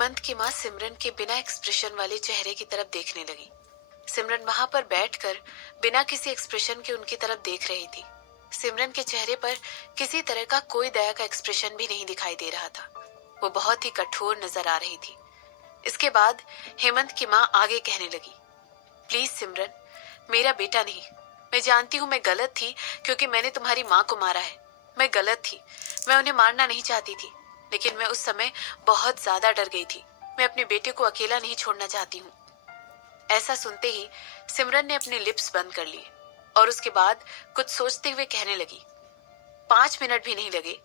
हेमंत की माँ सिमरन के बिना एक्सप्रेशन वाले चेहरे की तरफ देखने लगी। सिमरन वहां पर बैठकर बिना किसी एक्सप्रेशन के उनकी तरफ देख रही थी। सिमरन के चेहरे पर किसी तरह का कोई दया का एक्सप्रेशन भी नहीं दिखाई दे रहा था। वो बहुत ही कठोर नजर आ रही थी। इसके बाद हेमंत की माँ आगे कहने लगी, प्लीज सिमरन, मेरा बेटा नहीं। मैं जानती हूँ मैं गलत थी क्योंकि मैंने तुम्हारी माँ को मारा है। मैं गलत थी, मैं उन्हें मारना नहीं चाहती थी, लेकिन मैं उस समय बहुत ज्यादा डर गई थी। मैं अपने बेटे को अकेला नहीं छोड़ना चाहती हूँ। ऐसा सुनते ही सिमरन ने अपने लिप्स बंद कर लिए और उसके बाद कुछ सोचते हुए कहने लगी, 5 मिनट भी नहीं लगे।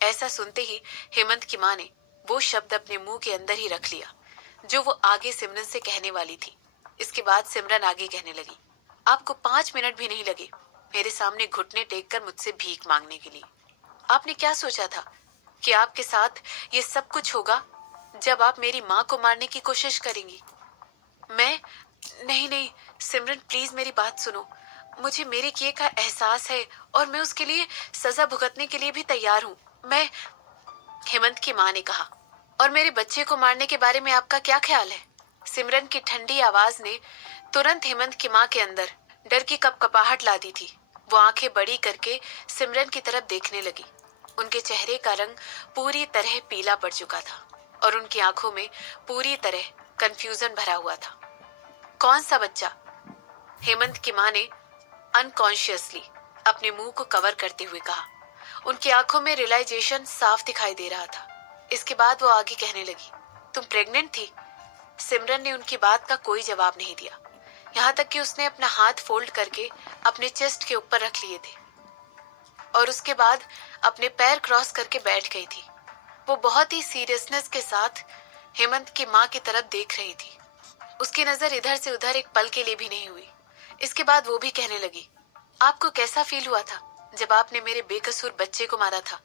ऐसा सुनते ही हेमंत की माँ ने वो शब्द अपने मुंह के अंदर ही रख लिया जो वो आगे सिमरन से कहने वाली थी। इसके बाद सिमरन आगे कहने लगी, आपको 5 मिनट भी नहीं लगे मेरे सामने घुटने टेक कर मुझसे भीख मांगने के लिए। आपने क्या सोचा था कि आपके साथ ये सब कुछ होगा जब आप मेरी माँ को मारने की कोशिश करेंगी? मैं नहीं नहीं, सिमरन प्लीज मेरी बात सुनो। मुझे मेरे किए का एहसास है और मैं उसके लिए सजा भुगतने के लिए भी तैयार हूँ। मैं हेमंत की माँ ने कहा, और मेरे बच्चे को मारने के बारे में आपका क्या ख्याल है? सिमरन की ठंडी आवाज ने तुरंत हेमंत की माँ के अंदर डर की कपकपाहट ला दी थी। वो आंखें बड़ी करके सिमरन की तरफ देखने लगी। उनके चेहरे का रंग पूरी तरह पीला पड़ चुका था और उनकी आंखों में पूरी तरह कंफ्यूजन भरा हुआ था। कौन सा बच्चा? हेमंत की माँ ने अनकॉन्शियसली अपने मुंह को कवर करते हुए कहा। उनकी आंखों में रियलाइजेशन साफ दिखाई दे रहा था। इसके बाद वो आगे कहने लगी, तुम प्रेग्नेंट थी? सिमरन ने उनकी बात का कोई जवाब नहीं दिया, यहाँ तक कि उसने अपना हाथ फोल्ड करके अपने चेस्ट के ऊपर रख लिए थे और उसके बाद अपने पैर क्रॉस करके बैठ गई थी। वो बहुत ही सीरियसनेस के साथ हेमंत की माँ की तरफ देख रही थी। उसकी नजर इधर से उधर एक पल के लिए भी नहीं हुई। इसके बाद वो भी कहने लगी, आपको कैसा फील हुआ था जब आपने मेरे बेकसूर बच्चे को मारा था?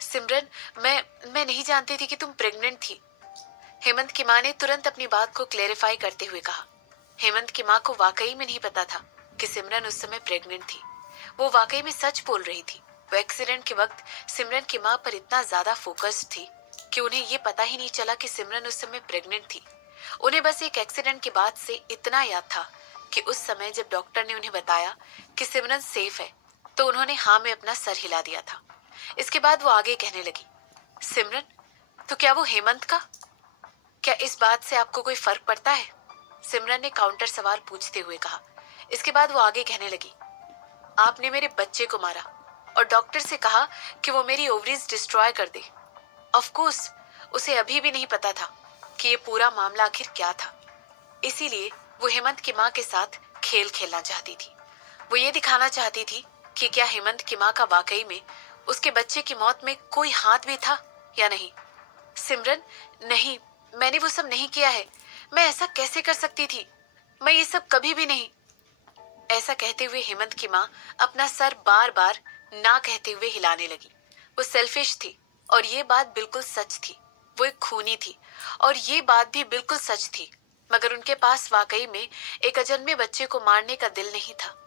सिमरन, मैं नहीं जानती थी कि तुम प्रेग्नेंट थी। हेमंत की माँ ने तुरंत अपनी बात को क्लेरिफाई करते हुए कहा। हेमंत की माँ को वाकई में नहीं पता था कि सिमरन उस समय प्रेग्नेंट थी। वो वाकई में सच बोल रही थी। वो एक्सीडेंट के वक्त सिमरन की माँ पर इतना ज्यादा फोकस्ड थी कि उन्हें ये पता ही नहीं चला कि सिमरन उस समय प्रेग्नेंट थी। उन्हें बस एक एक्सीडेंट के बाद से इतना याद था कि उस समय जब डॉक्टर ने उन्हें बताया कि सिमरन सेफ है तो उन्होंने हाँ में अपना सर हिला दिया था। इसके बाद वो आगे कहने लगी, सिमरन, तो क्या वो हेमंत का? क्या इस बात से आपको कोई फर्क पड़ता है? सिमरन ने काउंटर सवाल पूछते हुए कहा। इसके बाद वो आगे कहने लगी, आपने मेरे बच्चे को मारा और डॉक्टर से कहा कि वो मेरी ओवरीज डिस्ट्रॉय कर दे। ऑफ कोर्स उसे अभी भी नहीं पता था कि ये पूरा मामला आखिर क्या था। इसीलिए वो हेमंत की माँ के साथ खेल खेलना चाहती थी। वो ये दिखाना चाहती थी कि क्या हेमंत की माँ का वाकई में उसके बच्चे की मौत में कोई हाथ भी था या नहीं। सिमरन, नहीं, मैंने वो सब नहीं किया है। मैं ऐसा कैसे कर सकती थी? मैं ये सब कभी भी नहीं। ऐसा कहते हुए हेमंत की माँ अपना सर बार बार ना कहते हुए हिलाने लगी। वो सेल्फिश थी और ये बात बिल्कुल सच थी। वो एक खूनी थी और ये बात भी बिल्कुल सच थी, मगर उनके पास वाकई में एक अजन्मे बच्चे को मारने का दिल नहीं था।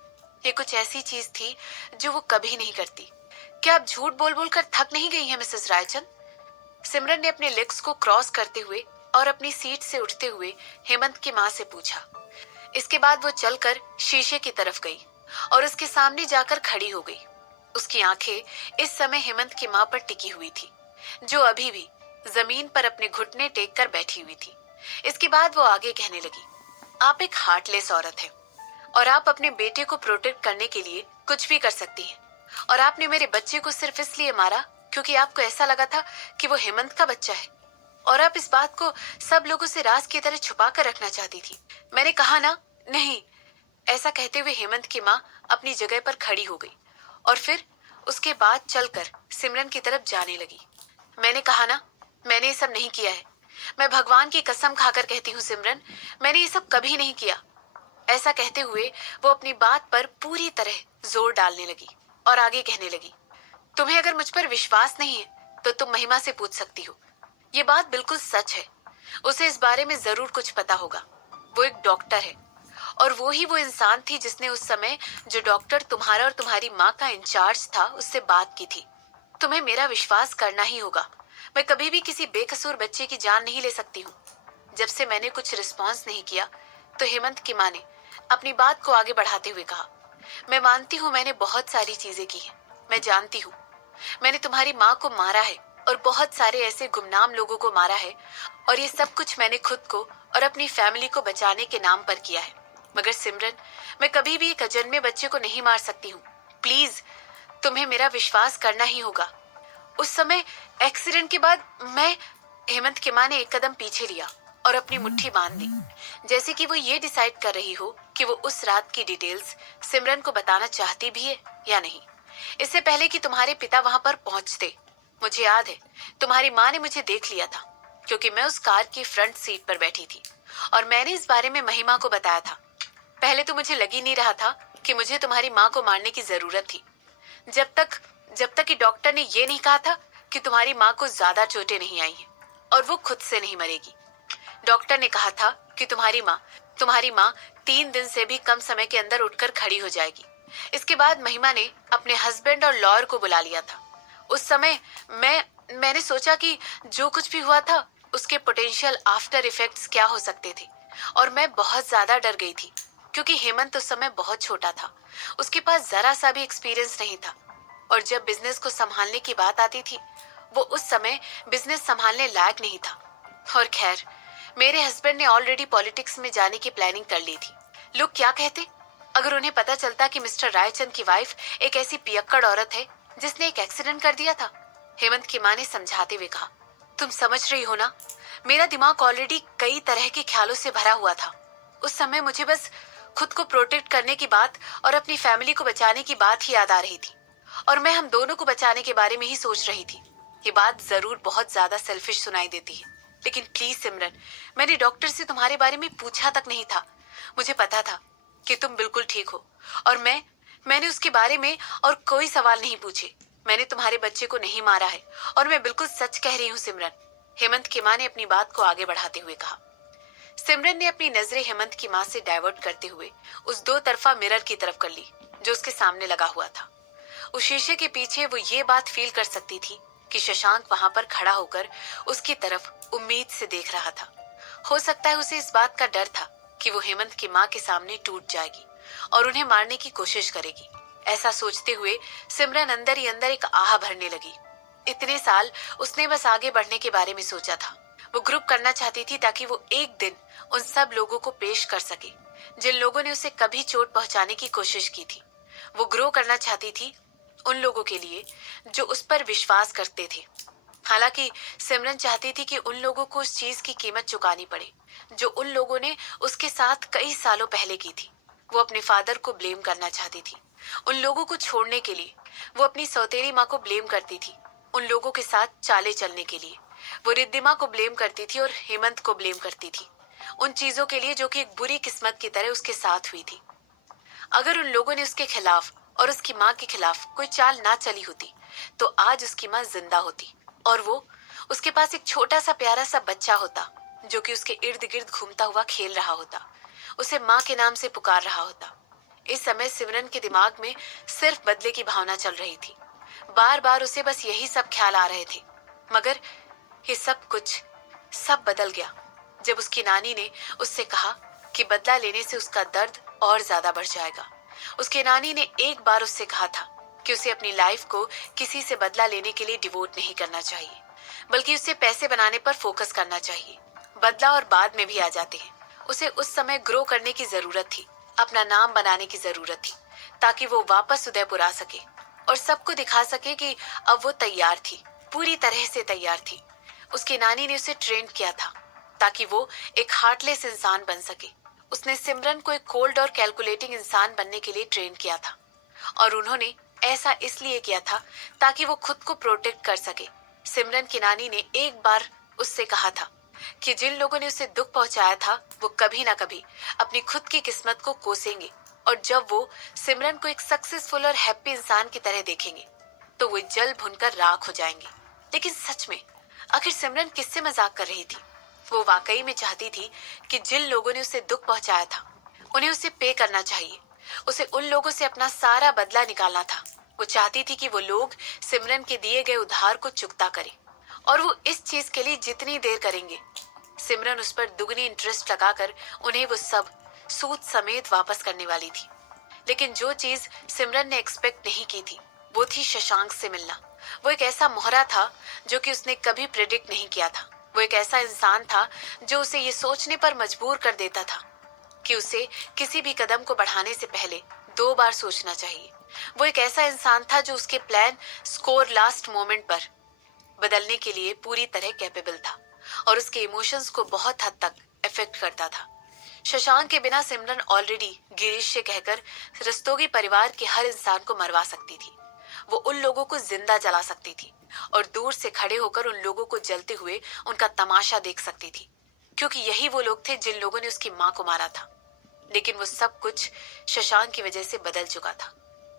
ये कुछ ऐसी चीज थी जो वो कभी नहीं करती। क्या आप झूठ बोल बोल कर थक नहीं गई हैं मिसेस रायचंद? सिमरन ने अपने लेग्स को क्रॉस करते हुए और अपनी सीट से उठते हुए हेमंत की माँ से पूछा। इसके बाद वो चलकर शीशे की तरफ गई और उसके सामने जाकर खड़ी हो गई। उसकी आंखें इस समय हेमंत की माँ पर टिकी हुई थी, जो अभी भी जमीन पर अपने घुटने टेक कर बैठी हुई थी। इसके बाद वो आगे कहने लगी, आप एक हार्टलेस औरत हैं और आप अपने बेटे को प्रोटेक्ट करने के लिए कुछ भी कर सकती हैं। और आपने मेरे बच्चे को सिर्फ इसलिए मारा क्योंकि आपको ऐसा लगा था कि वो हेमंत का बच्चा है और आप इस बात को सब लोगों से राज की तरह छुपा कर रखना चाहती थी। मैंने कहा ना, नहीं। ऐसा कहते हुए हेमंत की माँ अपनी जगह पर खड़ी हो गई और फिर उसके बाद चलकर सिमरन की तरफ जाने लगी। मैंने कहा ना, मैंने ये सब नहीं किया है। मैं भगवान की कसम खाकर कहती हूँ सिमरन, मैंने ये सब कभी नहीं किया। ऐसा कहते हुए वो अपनी बात पर पूरी तरह जोर डालने लगी और आगे कहने लगी, तुम्हें अगर मुझ पर विश्वास नहीं है तो तुम महिमा से पूछ सकती हो। ये बात बिल्कुल सच है। उसे इस बारे में जरूर कुछ पता होगा। वो एक डॉक्टर है और वो ही वो इंसान थी जिसने उस समय जो डॉक्टर तुम्हारा और तुम्हारी माँ का इंचार्ज था उससे बात की थी। तुम्हें मेरा विश्वास करना ही होगा। मैं कभी भी किसी बेकसूर बच्चे की जान नहीं ले सकती हूँ। जब से मैंने कुछ रिस्पॉन्स नहीं किया तो हेमंत की माँ ने अपनी बात को आगे बढ़ाते हुए कहा, मैं मानती हूँ मैंने बहुत सारी चीजें की हैं। मैं जानती हूँ मैंने तुम्हारी माँ को मारा है और बहुत सारे ऐसे गुमनाम लोगों को मारा है, और ये सब कुछ मैंने खुद को और अपनी फैमिली को बचाने के नाम पर किया है। मगर सिमरन, मैं कभी भी एक अजन्मे बच्चे को नहीं मार सकती हूँ। प्लीज, तुम्हें मेरा विश्वास करना ही होगा। उस समय एक्सीडेंट के बाद मैं हेमंत की माँ ने एक कदम पीछे लिया और अपनी मुट्ठी बांध ली, जैसे कि वो ये डिसाइड कर रही हो कि वो उस रात की डिटेल्स सिमरन को बताना चाहती भी है या नहीं। इससे पहले कि तुम्हारे पिता वहां पर पहुंचते, मुझे याद है तुम्हारी माँ ने मुझे देख लिया था, क्योंकि मैं उस कार की फ्रंट सीट पर बैठी थी और मैंने इस बारे में महिमा को बताया था। पहले तो मुझे लग ही नहीं रहा था कि मुझे तुम्हारी माँ को मारने की जरूरत थी, जब तक कि डॉक्टर ने ये नहीं कहा था कि तुम्हारी माँ को ज्यादा चोटें नहीं आई हैं और वो खुद से नहीं मरेगी। डॉक्टर ने कहा था कि तुम्हारी माँ 3 दिन से भी कम समय के अंदर उठकर खड़ी हो जाएगी। इसके बाद महिमा ने अपने हस्बैंड और लॉयर को बुला लिया था। उस समय मैंने सोचा कि जो कुछ भी हुआ था उसके पोटेंशियल आफ्टर इफेक्ट्स क्या हो सकते थे, और मैं बहुत ज्यादा डर गई थी क्योंकि हेमंत उस समय बहुत छोटा था। उसके पास जरा सा भी एक्सपीरियंस नहीं था, और जब बिजनेस को संभालने की बात आती थी वो उस समय बिजनेस संभालने लायक नहीं था। और खैर, मेरे हस्बैंड ने ऑलरेडी पॉलिटिक्स में जाने की प्लानिंग कर ली थी। लोग क्या कहते अगर उन्हें पता चलता कि मिस्टर रायचंद की वाइफ एक ऐसी पियक्कड़ औरत है जिसने एक एक्सीडेंट कर दिया था। हेमंत की माँ ने समझाते हुए कहा, तुम समझ रही हो ना, मेरा दिमाग ऑलरेडी कई तरह के ख्यालों से भरा हुआ था। उस समय मुझे बस खुद को प्रोटेक्ट करने की बात और अपनी फैमिली को बचाने की बात ही याद आ रही थी, और मैं हम दोनों को बचाने के बारे में ही सोच रही थी। ये बात जरूर बहुत ज्यादा सेल्फिश सुनाई देती है, लेकिन प्लीज सिमरन, मैंने डॉक्टर से तुम्हारे बारे में पूछा तक नहीं था। मुझे पता था कि तुम बिल्कुल ठीक हो, और मैंने उसके बारे में और कोई सवाल नहीं पूछे। मैंने तुम्हारे बच्चे को नहीं मारा है, और मैं बिल्कुल सच कह रही हूँ सिमरन, हेमंत की माँ ने अपनी बात को आगे बढ़ाते हुए कहा। सिमरन ने अपनी नजरें हेमंत की माँ से डाइवर्ट करते हुए उस दो तरफा मिरर की तरफ कर ली जो उसके सामने लगा हुआ था। उस शीशे के पीछे वो ये बात फील कर सकती थी कि शशांक वहां पर खड़ा होकर उसकी तरफ उम्मीद से देख रहा था। हो सकता है उसे इस बात का डर था कि वो हेमंत की माँ के सामने टूट जाएगी और उन्हें मारने की कोशिश करेगी। ऐसा सोचते हुए सिमरन अंदर ही अंदर एक आह भरने लगी। इतने साल उसने बस आगे बढ़ने के बारे में सोचा था। वो ग्रुप करना चाहती थी ताकि वो एक दिन उन सब लोगों को पेश कर सके जिन लोगों ने उसे कभी चोट पहुंचाने की कोशिश की थी। वो ग्रो करना चाहती थी उन लोगों के लिए जो उस पर विश्वास करते थे। हालांकि सिमरन चाहती थी कि उन लोगों को उस चीज की कीमत चुकानी पड़े जो उन लोगों ने उसके साथ कई सालों पहले की थी। वो अपने फादर को ब्लेम करना चाहती थी उन लोगों को छोड़ने के लिए। वो अपनी सौतेली माँ को ब्लेम करती थी उन लोगों के साथ चाले चलने के लिए। वो रिद्धिमा को ब्लेम करती थी और हेमंत को ब्लेम करती थी उन चीजों के लिए जो कि एक बुरी किस्मत की तरह उसके साथ हुई थी। अगर उन लोगों ने उसके खिलाफ और उसकी माँ के खिलाफ कोई चाल ना चली होती तो आज उसकी माँ जिंदा होती, और वो उसके पास एक छोटा सा प्यारा सा बच्चा होता जो कि उसके इर्द गिर्द घूमता हुआ खेल रहा होता, उसे माँ के नाम से पुकार रहा होता। इस समय सिमरन के दिमाग में सिर्फ बदले की भावना चल रही थी। बार बार उसे बस यही सब ख्याल आ रहे थे। मगर ये सब बदल गया जब उसकी नानी ने उससे कहा कि बदला लेने से उसका दर्द और ज्यादा बढ़ जाएगा। उसकी नानी ने एक बार उससे कहा था कि उसे अपनी लाइफ को किसी से बदला लेने के लिए डिवोट नहीं करना चाहिए, बल्कि उसे पैसे बनाने पर फोकस करना चाहिए। बदला और बाद में भी आ जाते हैं। उसे उस समय ग्रो करने की जरूरत थी, अपना नाम बनाने की जरूरत थी, ताकि वो वापस उदयपुर आ सके और सबको दिखा सके कि अब वो तैयार थी, पूरी तरह से तैयार थी। उसकी नानी ने उसे ट्रेन किया था ताकि वो एक हार्टलेस इंसान बन सके। उसने सिमरन को एक कोल्ड और कैलकुलेटिंग इंसान बनने के लिए ट्रेन किया था, और उन्होंने ऐसा इसलिए किया था ताकि वो खुद को प्रोटेक्ट कर सके। सिमरन की नानी ने एक बार उससे कहा था कि जिन लोगों ने उसे दुख पहुंचाया था वो कभी ना कभी अपनी खुद की किस्मत को कोसेंगे, और जब वो सिमरन को एक सक्सेसफुल और हैप्पी इंसान की तरह देखेंगे तो वो जल भुनकर राख हो जाएंगे। लेकिन सच में आखिर सिमरन किससे मजाक कर रही थी? वो वाकई में चाहती थी कि जिन लोगों ने उसे दुख पहुंचाया था उन्हें उसे पे करना चाहिए। उसे उन लोगों से अपना सारा बदला निकालना था। वो चाहती थी कि वो लोग सिमरन के दिए गए उधार को चुकता करें, और वो इस चीज के लिए जितनी देर करेंगे, सिमरन उस पर दुगनी इंटरेस्ट लगाकर उन्हें वो सब सूद समेत वापस करने वाली थी। लेकिन जो चीज सिमरन ने एक्सपेक्ट नहीं की थी वो थी शशांक से मिलना। वो एक ऐसा मोहरा था जो कि उसने कभी प्रेडिक्ट नहीं किया था। वो एक ऐसा इंसान था जो उसे ये सोचने पर मजबूर कर देता था कि उसे किसी भी कदम को बढ़ाने से पहले 2 बार सोचना चाहिए। वो एक ऐसा इंसान था जो उसके प्लान स्कोर लास्ट मोमेंट पर बदलने के लिए पूरी तरह कैपेबल था और उसके इमोशंस को बहुत हद तक इफेक्ट करता था। शशांक के बिना सिमरन ऑलरेडी गिरीश से कहकर रस्तोगी परिवार के हर इंसान को मरवा सकती थी। वो उन लोगों को जिंदा जला सकती थी और दूर से खड़े होकर उन लोगों को जलते हुए उनका तमाशा देख सकती थी, क्योंकि यही वो लोग थे जिन लोगों ने उसकी माँ को मारा था। लेकिन वो सब कुछ शशांक की वजह से बदल चुका था।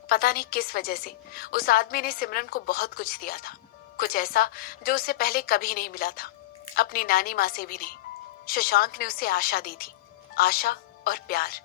पता नहीं किस वजह से उस आदमी ने सिमरन को बहुत कुछ दिया था, कुछ ऐसा जो उसे पहले कभी नहीं मिला था, अपनी नानी माँ से भी नहीं। शशांक ने उसे आशा दी थी, आशा और प्यार।